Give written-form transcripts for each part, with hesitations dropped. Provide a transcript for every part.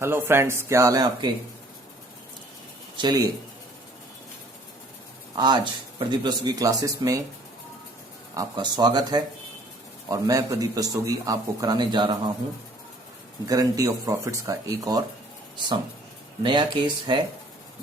Hello friends, क्या हाल है आपके। चलिए, आज प्रदीप रस्तोगी क्लासेस में आपका स्वागत है और मैं प्रदीप रस्तोगी आपको कराने जा रहा हूं गारंटी ऑफ प्रॉफिट्स का एक और सम। नया केस है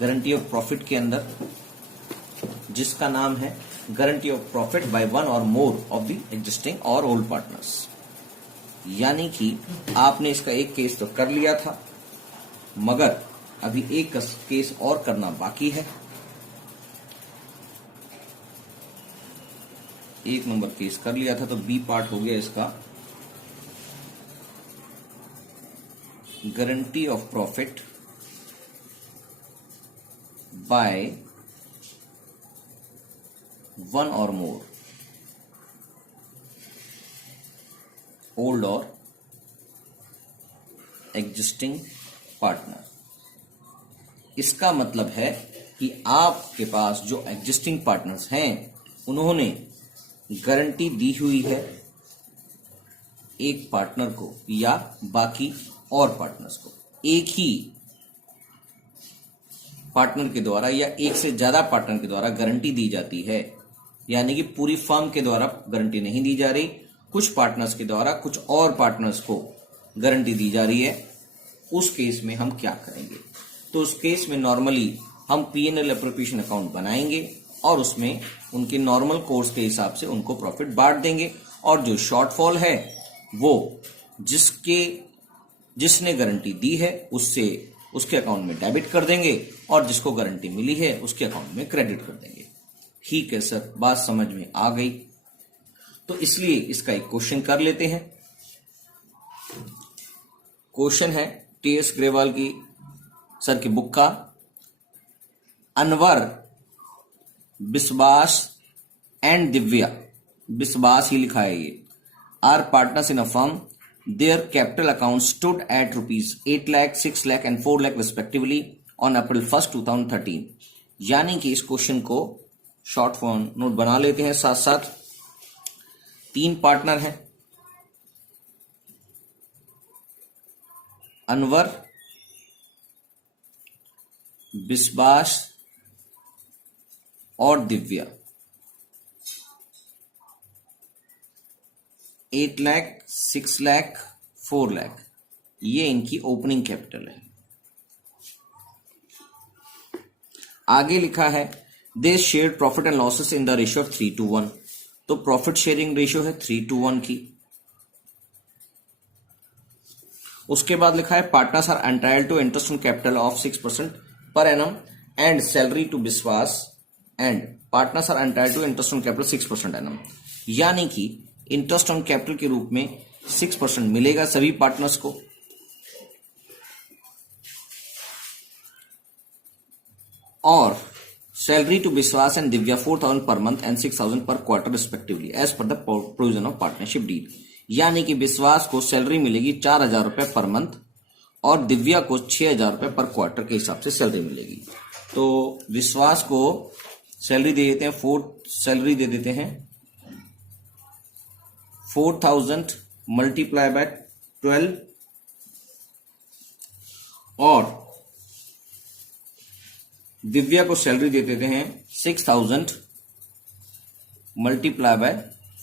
गारंटी ऑफ प्रॉफिट के अंदर, जिसका नाम है guarantee of profit by one और मोर ऑफ द एग्जिस्टिंग और ओल्ड पार्टनर्स। यानी कि आपने इसका एक केस तो कर लिया था, मगर अभी एक केस और करना बाकी है। एक नंबर केस कर लिया था तो बी पार्ट हो गया इसका guarantee of profit by one और मोर ओल्ड और एग्जिस्टिंग पार्टनर। इसका मतलब है कि आपके पास जो एग्जिस्टिंग पार्टनर्स हैं उन्होंने गारंटी दी हुई है एक पार्टनर को या बाकी और पार्टनर्स को। एक ही पार्टनर के द्वारा या एक से ज्यादा पार्टनर के द्वारा गारंटी दी जाती है, यानी कि पूरी फर्म के द्वारा गारंटी नहीं दी जा रही, कुछ पार्टनर्स के द्वारा कुछ और पार्टनर्स को गारंटी दी जा रही है। उस केस में हम क्या करेंगे? तो उस केस में नॉर्मली हम P&L एप्रोप्रिएशन अकाउंट बनाएंगे और उसमें उनके नॉर्मल कोर्स के हिसाब से उनको प्रॉफिट बांट देंगे, और जो शॉर्टफॉल है वो जिसने गारंटी दी है उससे उसके अकाउंट में डेबिट कर देंगे और जिसको गारंटी मिली है उसके अकाउंट में क्रेडिट कर देंगे। ठीक है सर, बात समझ में आ गई। तो इसलिए इसका एक क्वेश्चन कर लेते हैं। क्वेश्चन है टी.एस. ग्रेवाल की सर की बुक का। अनवर, बिस्वास एंड दिव्या, बिस्वास ही लिखा है ये, are partners in a firm. Their capital account stood at ₹8 lakh, 6 lakh and 4 lakh respectively on April 1, 2013। यानी कि इस क्वेश्चन को शॉर्ट फॉर्म नोट बना लेते हैं। साथ साथ 3 पार्टनर हैं, अनवर, बिस्वास और दिव्या। 8 लाख, 6 लाख, 4 लाख, ये इनकी ओपनिंग कैपिटल है। आगे लिखा है they share profit and losses in the ratio of 3:1। तो प्रॉफिट शेयरिंग रेशियो है 3:1 की। उसके बाद लिखा है partners are entitled to interest on capital of 6% per annum and salary to Biswas and partners are entitled to interest on capital 6% annum. यानी कि interest on capital के रूप में 6% मिलेगा सभी पार्टनर्स को, और salary to Biswas and Divya 4,000 per month and 6,000 per quarter respectively as per the provision of partnership deed. यानी कि विश्वास को सैलरी मिलेगी 4,000 रुपए पर मंथ और दिव्या को 6,000 रुपए पर क्वार्टर के हिसाब से सैलरी मिलेगी। तो विश्वास को सैलरी दे देते हैं 4,000 मल्टीप्लाई बाय 12 और दिव्या को सैलरी दे देते हैं 6,000 मल्टीप्लाई बाय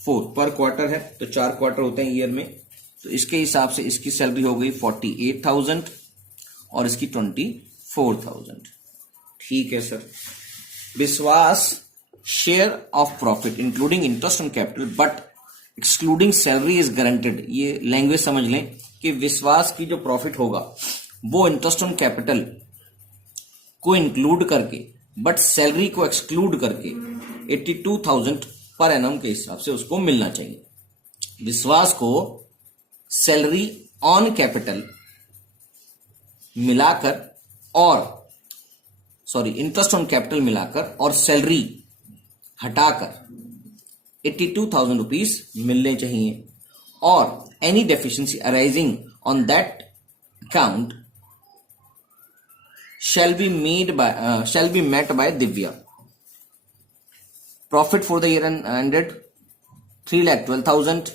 4 पर क्वार्टर है, तो 4 क्वार्टर होते हैं ईयर में। तो इसके हिसाब से इसकी सैलरी हो गई 48,000 और इसकी 24,000। ठीक है सर। विश्वास share of profit including interest on capital but excluding salary is guaranteed. ये लैंग्वेज समझ लें कि विश्वास की जो प्रॉफिट होगा वो इंटरेस्ट ऑन कैपिटल को इंक्लूड करके बट सैलरी को एक्सक्लूड करके 82,000 पर एनम के हिसाब से उसको मिलना चाहिए। विश्वास को सैलरी ऑन कैपिटल मिलाकर इंटरेस्ट ऑन कैपिटल मिलाकर और सैलरी हटाकर 82,000 रुपीज मिलने चाहिए, और any deficiency arising on that account shall be met by Divya. Profit for the year ended 3,12,000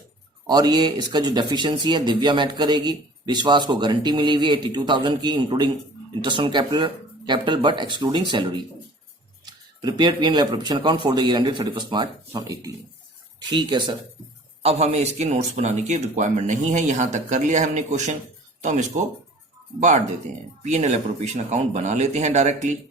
और ये इसका जो डेफिशिएंसी है दिव्या मैट करेगी, विश्वास को गारंटी मिली हुई 82,000 की including interest on capital but excluding salary. Prepare P&L appropriation account for the year ended 31 मार्च 2018। ठीक है सर, अब हमें इसके नोट्स बनाने की रिक्वायरमेंट नहीं है, यहां तक कर लिया है हमने क्वेश्चन, तो हम इसको बांट देते हैं। P&L एप्रोप्रिएशन अकाउंट बना लेते हैं डायरेक्टली।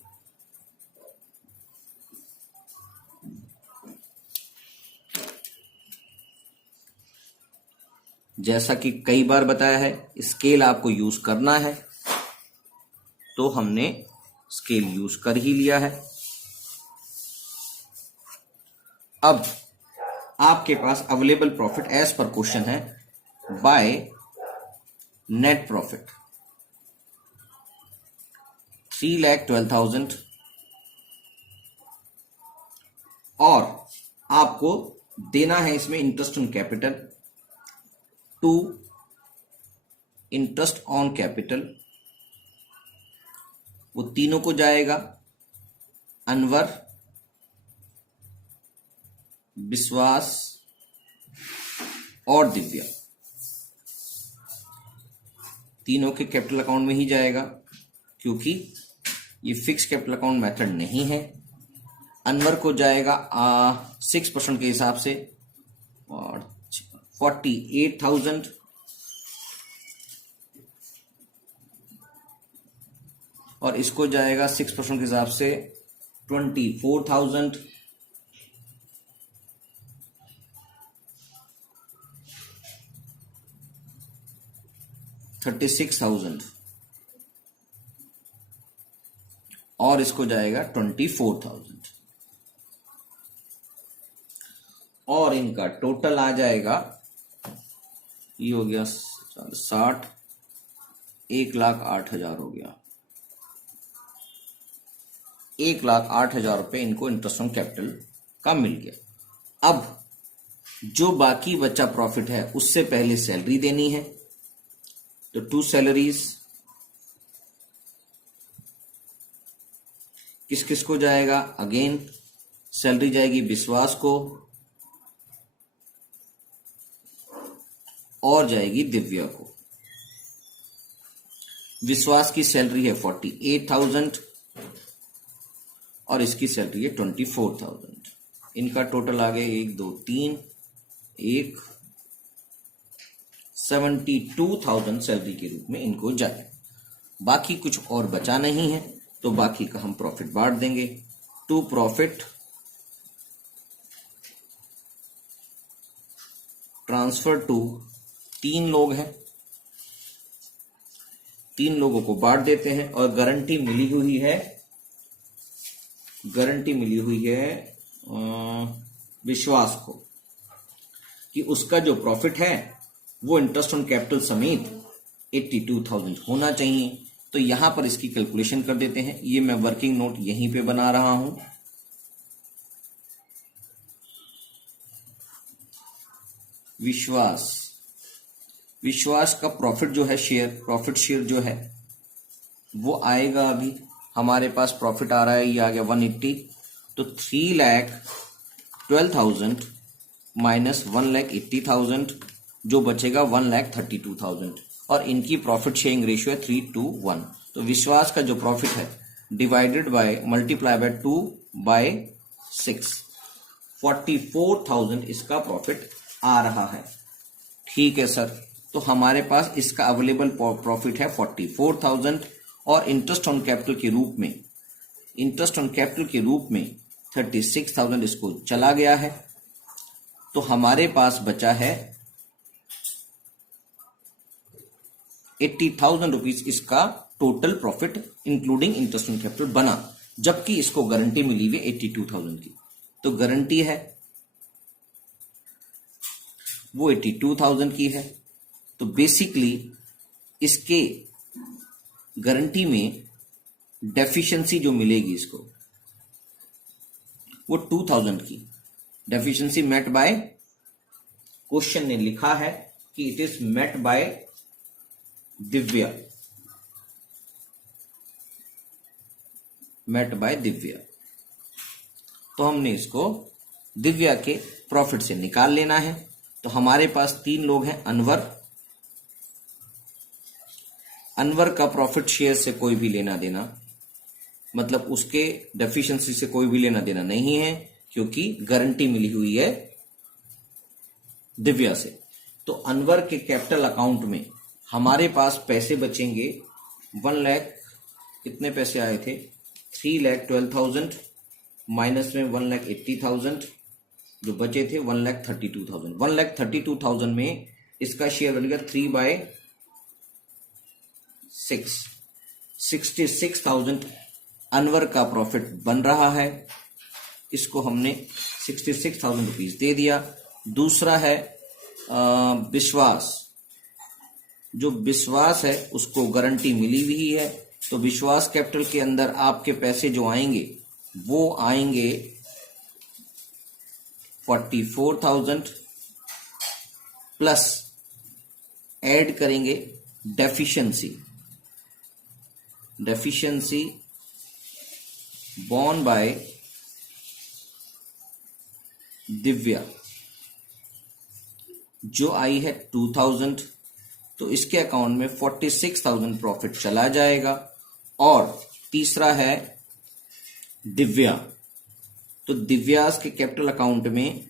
जैसा कि कई बार बताया है, स्केल आपको यूज करना है, तो हमने स्केल यूज कर ही लिया है। अब आपके पास available profit as per question है बाय नेट प्रॉफिट 3,12,000 और आपको देना है इसमें interest on capital to interest on capital, वो तीनों को जाएगा अनवर, विश्वास और दिव्या, तीनों के कैपिटल अकाउंट में ही जाएगा क्योंकि ये फिक्स कैपिटल अकाउंट मेथड नहीं है। अनवर को जाएगा 6% के हिसाब से और 48,000 और इसको जाएगा 6% के हिसाब से 24,000 36,000 और इसको जाएगा 24,000 और इनका टोटल आ जाएगा, ये हो गया 60, 1,08,000 हो गया। 1,08,000 रुपये इनको इंटरेस्ट ऑन कैपिटल का मिल गया। अब जो बाकी बचा प्रॉफिट है उससे पहले सैलरी देनी है, तो 2 सैलरीज किस किस को जाएगा, अगेन सैलरी जाएगी विश्वास को और जाएगी दिव्या को। विश्वास की सैलरी है 48,000 और इसकी सैलरी है 24,000। इनका टोटल आ गया 1 2 3 1 72,000 सैलरी के रूप में इनको जाए। बाकी कुछ और बचा नहीं है, तो बाकी का हम प्रॉफिट बांट देंगे। टू प्रॉफिट ट्रांसफर टू, 3 लोग हैं, 3 लोगों को बांट देते हैं और गारंटी मिली हुई है विश्वास को कि उसका जो प्रॉफिट है वो इंटरेस्ट ऑन कैपिटल समेत 82,000 होना चाहिए। तो यहां पर इसकी कैलकुलेशन कर देते हैं। ये मैं वर्किंग नोट यहीं पे बना रहा हूं। विश्वास का प्रॉफिट जो है प्रॉफिट शेयर जो है वो आएगा। अभी हमारे पास प्रॉफिट आ रहा है, ये आ गया 180, तो 3,12,000 माइनस 1,80,000, जो बचेगा 1,32,000 और इनकी प्रॉफिट शेयरिंग रेशियो है 3:1। तो विश्वास का जो प्रॉफिट है डिवाइडेड बाय मल्टीप्लाई बाय 2/6, 44,000 इसका प्रॉफिट आ रहा है। ठीक है सर, तो हमारे पास इसका अवेलेबल प्रॉफिट है 44,000 और इंटरेस्ट ऑन कैपिटल के रूप में 36,000 इसको चला गया है। तो हमारे पास बचा है 80,000 रुपीज इसका total profit including interest on capital बना, जबकि इसको गारंटी मिली हुई 82,000 की। तो गारंटी है वो 82,000 की है। तो बेसिकली इसके गारंटी में डेफिशिएंसी जो मिलेगी इसको वो 2,000 की डेफिशिएंसी मेट बाय, क्वेश्चन ने लिखा है कि it is met by Divya, तो हमने इसको दिव्या के प्रॉफिट से निकाल लेना है। तो हमारे पास 3 लोग हैं, अनवर, अनवर का प्रॉफिट शेयर से कोई भी लेना देना, मतलब उसके डेफिशिएंसी से कोई भी लेना देना नहीं है, क्योंकि गारंटी मिली हुई है दिव्या से। तो अनवर के कैपिटल अकाउंट में हमारे पास पैसे बचेंगे 1 लाख, कितने पैसे आए थे 3,12,000 माइनस में 1,80,000, जो बचे थे 1,32,000। 1,32,000 में इसका शेयर बनेगा 3/6, 66,000 अनवर का प्रॉफिट बन रहा है, इसको हमने 66,000 रुपीज दे दिया। दूसरा है विश्वास, जो विश्वास है उसको गारंटी मिली हुई है, तो विश्वास कैपिटल के अंदर आपके पैसे जो आएंगे वो आएंगे 44,000 प्लस ऐड करेंगे डेफिशिएंसी बोर्न बाय दिव्या जो आई है 2,000, तो इसके अकाउंट में 46,000 प्रॉफिट चला जाएगा। और तीसरा है दिव्या, तो दिव्यास के कैपिटल अकाउंट में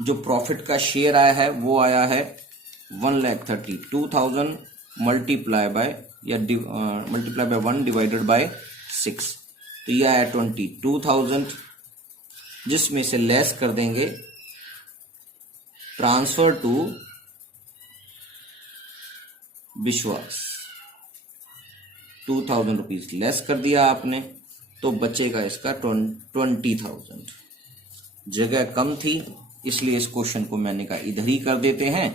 जो प्रॉफिट का शेयर आया है वो आया है 1,32,000 मल्टीप्लाई बाय 1 डिवाइडेड बाय 6, तो यह आया 22,000, जिसमें से लेस कर देंगे ट्रांसफर टू विश्वास, 2,000 रुपीज लेस कर दिया आपने, तो बचेगा इसका 20,000। जगह कम थी इसलिए इस क्वेश्चन को मैंने कहा इधर ही कर देते हैं,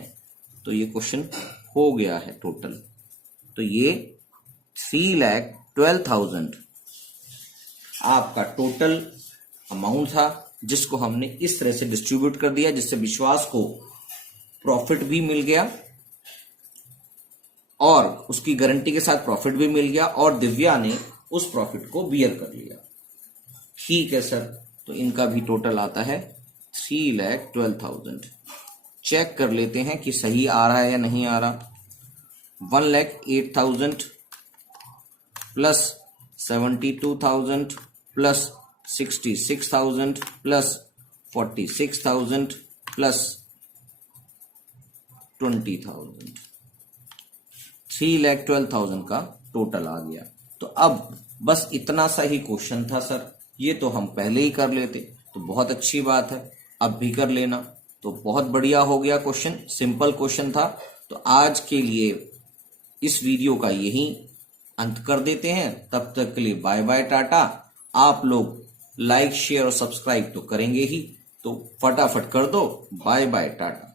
तो ये क्वेश्चन हो गया है टोटल। तो ये 3,12,000 आपका टोटल अमाउंट था, जिसको हमने इस तरह से डिस्ट्रीब्यूट कर दिया जिससे विश्वास को प्रॉफिट भी मिल गया और उसकी गारंटी के साथ प्रॉफिट भी मिल गया, और दिव्या ने उस प्रॉफिट को बियर कर लिया। ठीक है सर, तो इनका भी टोटल आता है 3,12,000। चेक कर लेते हैं कि सही आ रहा है या नहीं आ रहा। 1,08,000 प्लस 72,000 प्लस 66,000 प्लस 46,000 प्लस 20,000, 3,12,000 का टोटल आ गया। तो अब बस इतना सा ही क्वेश्चन था सर, ये तो हम पहले ही कर लेते तो बहुत अच्छी बात है, अब भी कर लेना तो बहुत बढ़िया हो गया क्वेश्चन, सिंपल क्वेश्चन था। तो आज के लिए इस वीडियो का यही अंत कर देते हैं, तब तक के लिए बाय बाय टाटा। आप लोग लाइक शेयर और सब्सक्राइब तो करेंगे ही, तो फटाफट कर दो। Bye bye Tata.